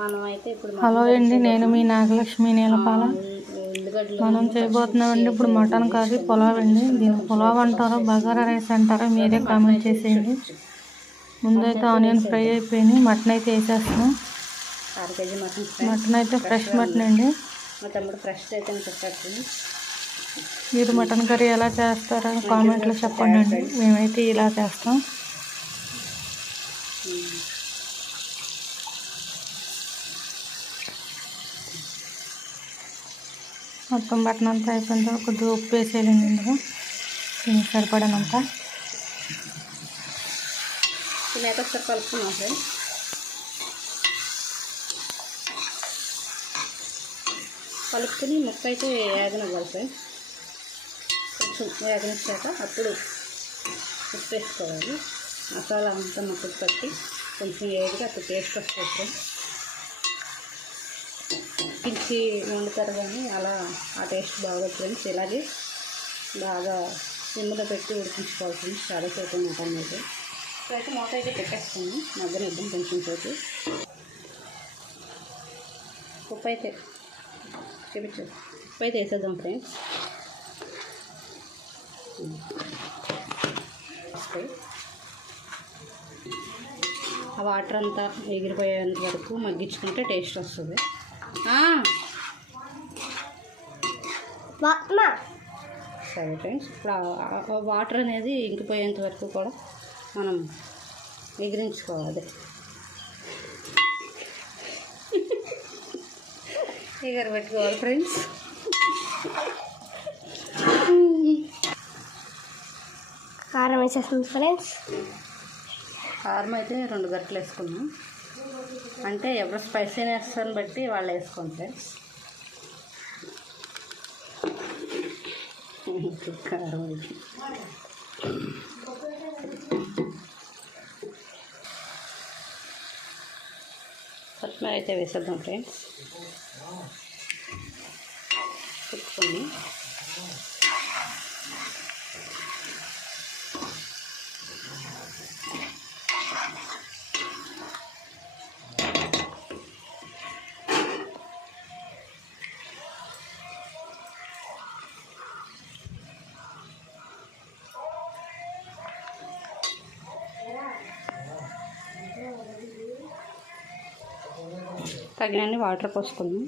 మనమైతే ఇప్పుడు హలో అండి, నేను మీ నాగలక్ష్మి నీలపాల. మనం చేయబోతున్నామండి ఇప్పుడు మటన్ కర్రీ పులావ్ అండి. దీనికి పులావ్ అంటారో బగారా రైస్ అంటారో మీరే కామెంట్ చేసేయండి. ముందైతే ఆనియన్ ఫ్రై అయిపోయినాయి, మటన్ అయితే వేసేస్తున్నాం. మటన్ అయితే ఫ్రెష్ మటన్ అండి. మీరు మటన్ కర్రీ ఎలా చేస్తారో కామెంట్లో చెప్పండి అండి. మేమైతే ఇలా చేస్తాం. మొత్తం బటన్ అంతా అయిపోయిన తర్వాత కొద్దిగా ఉప్పు వేసేయాలండి ఇందులో సరిపడినంత. కలుపుకున్నాం ఫ్రెండ్స్. కలుపుకొని ముక్క అయితే వేగనివ్వాలి ఫ్రెండ్స్. కొంచెం వేగనిచ్చాక అప్పుడు ఉప్పు వేసుకోవాలి. మసాలా అంతా ముక్కకు పట్టి కొంచెం వేడిగా అప్పుడు టేస్ట్ వస్తుంది ఫ్రెండ్స్. పిలిచి వండుతారు కానీ అలా ఆ టేస్ట్ బాగా ఫ్రెండ్స్. ఇలాగే బాగా సిమ్లో పెట్టి ఉడికించుకోవాలి ఫ్రెండ్స్. చాలా సేపు మటన్ అయితే ఇప్పుడైతే మూత అయితే పెట్టేస్తాను. మగ్గనిద్దాం కొంచెం సేపు. ఉప్పు అయితే చూపించు. ఉప్పు అయితే వేసేద్దాం ఫ్రెండ్స్. ఆ వాటర్ అంతా ఎగిరిపోయేంత వరకు మగ్గించుకుంటే టేస్ట్ వస్తుంది. సరే ఫ్రెండ్స్, ఇప్పుడు వాటర్ అనేది ఇంకిపోయేంత వరకు కూడా మనం ఎగిరించుకోవాలి. ఎగర పెట్టుకోవాలి ఫ్రెండ్స్. కారం వేసేస్తుంది ఫ్రెండ్స్. కారం అయితే 2 గంటలు వేసుకున్నాం. అంటే ఎవరు స్పైసీనెస్ అని బట్టి వాళ్ళు వేసుకోండి ఫ్రెండ్స్. కారం అయితే కొత్తిమీర అయితే వేసేద్దాం ఫ్రెండ్స్. పెట్టుకొని తగినన్ని వాటర్ పోసుకుందాం.